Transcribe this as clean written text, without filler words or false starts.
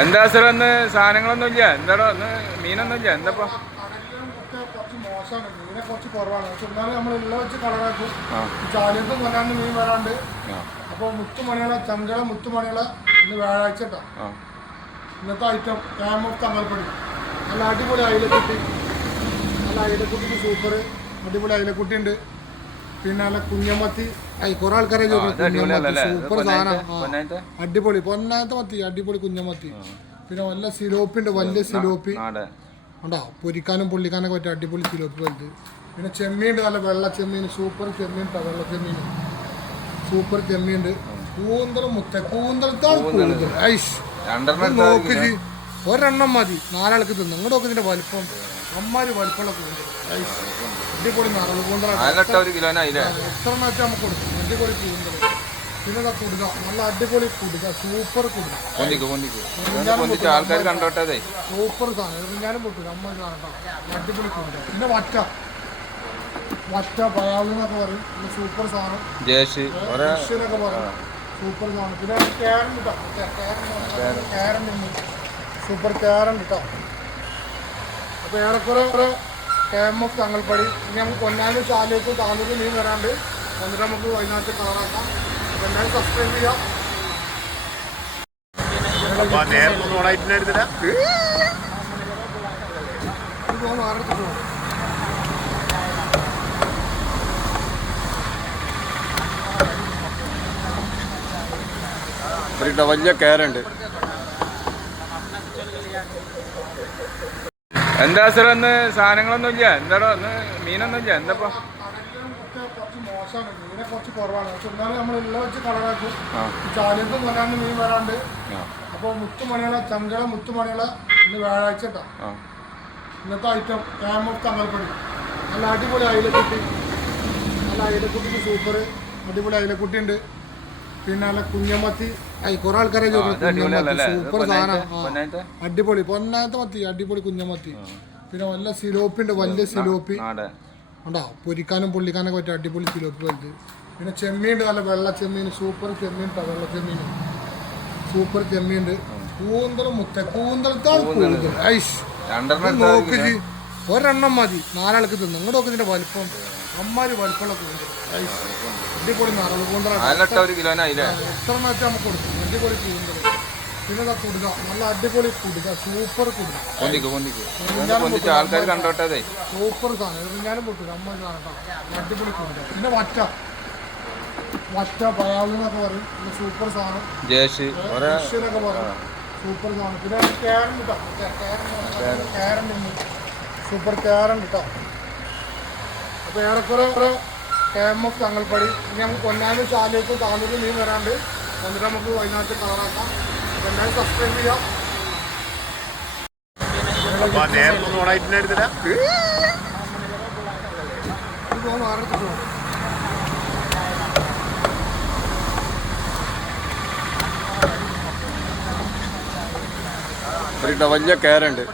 എന്താ സാർ ഇന്ന് സാധനങ്ങളൊന്നും ഇല്ല? എന്താടോ ഇന്ന് മീനൊന്നും ഇല്ല? എന്താപ്പോ കുറച്ച് മോശമാണ്, മീനെ കുറച്ച് കുറവാണ്. പക്ഷെ എന്നാലും നമ്മൾ ഉള്ള വെച്ച് കളറാക്കും. ചാലിയത്തും വരാണ്ട് മീൻ വരാണ്ട്. അപ്പോൾ മുത്തുമണികളെ ചങ്കള മുത്തുമണികളെ ഇന്ന് വ്യാഴാഴ്ച കേട്ടോ. ഇന്നത്തെ ഐറ്റം ക്യാമോഫ് തങ്ങൾപ്പടി നല്ല അടിപൊളി അയിലക്കുട്ടി, നല്ല അയിലക്കുട്ടിക്ക് സൂപ്പർ അടിപൊളി അയിലക്കുട്ടി ഉണ്ട്. പിന്നെ നല്ല കുഞ്ഞമത്തി, കുറെ ആൾക്കാരെ സൂപ്പർ സാധനം, അടിപൊളി പൊന്നാത്ത മത്തി, അടിപൊളി കുഞ്ഞമത്തി. പിന്നെ വല്ല സിലോപ്പി ഉണ്ട്, വലിയ സിലോപ്പി ഉണ്ടോ, പൊരിക്കാനും പൊള്ളിക്കാനൊക്കെ പറ്റും, അടിപൊളി സിലോപ്പി വലുത്. പിന്നെ ചെമ്മീൻ ഉണ്ട്, നല്ല വെള്ള ചെമ്മീൻ, സൂപ്പർ ചെമ്മീൻ, വെള്ള ചെമ്മീൻ സൂപ്പർ ചെമ്മീൻ ഉണ്ട്. കൂന്തലും മുത്ത കൂന്തലത്താണ് കൂന്തൽ ഐഷ് നോക്ക്, ഒരെണ്ണം മതി നാലാൾക്ക് തിന്നു. ഇങ്ങോട്ട് നോക്ക് ഇതിന്റെ വലിപ്പം, അമ്മാര് വലിപ്പമുള്ള കൂന്തൽ ഐഷ് അടിപൊളി നിറവ് കൂന്തലാണ്. എത്ര വെച്ചാൽ നമുക്ക് കൊടുക്കും, അടിപൊളി കൂന്തൽ. പിന്നെ കുടുക, നല്ല അടിപൊളി കുടുക, സൂപ്പർ കുടുക, ആൾക്കാർ കണ്ടോട്ടെ, സൂപ്പർ സാധനം. എറിഞ്ഞാലും പൊട്ടില്ല, അമ്മ സാധനം, അടിപൊളി കുടുക. പിന്നെ വറ്റ വറ്റ പയാവെന്നൊക്കെ പറയും, പിന്നെ സൂപ്പർ സാധനം, ജേഷ് പറയും, സൂപ്പർ സാധനം. പിന്നെ ക്യാരൻ കിട്ടോ, ക്യാരൻ സൂപ്പർ ക്യാരൻ കിട്ടോ. അപ്പോൾ ഏറെക്കുറെ KMF തങ്ങൾപ്പടി. ഇനി നമുക്ക് പൊന്നാനും ചാലിയത്തും താന്നൂര് മീൻ വരാണ്ട്, എന്നിട്ട് നമുക്ക് വൈകുന്നേരത്ത് കളറാക്കാം. അപ്പോൾ എല്ലാവരും സബ്സ്ക്രൈബ് ചെയ്യാം. വലിയ കയറുണ്ട്. എന്താ സാർ ഇന്ന് സാധനങ്ങളൊന്നും ഇല്ല? എന്താടോ ഇന്ന് മീനൊന്നും ഇല്ല? എന്താപ്പോ കുറച്ച് മോശമാണ്, മീനെ കുറച്ച് കുറവാണ്. പക്ഷെ എന്നാലും നമ്മൾ ഉള്ള വെച്ച് കളറാക്കും. ചാലിയത്തും വരാണ്ട് മീൻ വരാണ്ട്. അപ്പോൾ മുത്തുമണികളെ ചങ്കള മുത്തുമണികളെ ഇന്ന് വ്യാഴാഴ്ച കേട്ടോ. ഇന്നത്തെ ഐറ്റം KMF തങ്ങൾപ്പടി നല്ല അടിപൊളി അയിലക്കുട്ടി, നല്ല അയിലക്കുട്ടിക്ക് സൂപ്പർ അടിപൊളി അയിലക്കുട്ടി ഉണ്ട്. പിന്നെ നല്ല കുഞ്ഞമത്തി, കുറെ ആൾക്കാരെ സൂപ്പർ സാധനം, അടിപൊളി പൊന്നാത്ത മത്തി, അടിപൊളി കുഞ്ഞമത്തി. പിന്നെ വല്ല സിലോപ്പി ഉണ്ട്, വലിയ സിലോപ്പി ഉണ്ടോ, പൊരിക്കാനും പൊള്ളിക്കാനൊക്കെ പറ്റും, അടിപൊളി സിലോപ്പി വലുത്. പിന്നെ ചെമ്മീൻ ഉണ്ട്, നല്ല വെള്ള ചെമ്മീൻ, സൂപ്പർ ചെമ്മീൻ, വെള്ള ചെമ്മീൻ സൂപ്പർ ചെമ്മീൻ ഉണ്ട്. കൂന്തലും മുത്ത കൂന്തലത്താണ് കൂന്തൽ ഐഷ് നോക്ക്, ഒരെണ്ണം മതി നാലാൾക്ക് തിന്നു. ഇങ്ങോട്ട് നോക്ക് ഇതിന്റെ വലിപ്പം, അമ്മാര് വലിപ്പമുള്ള കൂന്തൽ ഐഷ് അടിപൊളി നിറവ് കൂന്തലാണ്. എത്ര വെച്ചാൽ നമുക്ക് കൊടുക്കും, അടിപൊളി കൂന്തൽ. പിന്നെ കുടുക, നല്ല അടിപൊളി കുടുക, സൂപ്പർ കുടുക, ആൾക്കാർ കണ്ടോട്ടെ, സൂപ്പർ സാധനം. എറിഞ്ഞാലും പൊട്ടില്ല, അമ്മ സാധനം, അടിപൊളി കുടുക. പിന്നെ വറ്റ വറ്റ പയാവെന്നൊക്കെ പറയും, പിന്നെ സൂപ്പർ സാധനം, ജേഷ് പറയും, സൂപ്പർ സാധനം. പിന്നെ ക്യാരൻ കിട്ടോ, ക്യാരൻ സൂപ്പർ ക്യാരൻ കിട്ടോ. അപ്പോൾ ഏറെക്കുറെ KMF തങ്ങൾപ്പടി. ഇനി നമുക്ക് പൊന്നാനും ചാലിയത്തും താന്നൂര് മീൻ വരാണ്ട്, എന്നിട്ട് നമുക്ക് വൈകുന്നേരത്ത് കളറാക്കാം. അപ്പോൾ എല്ലാവരും സബ്സ്ക്രൈബ് ചെയ്യാം. വലിയ കയറുണ്ട്.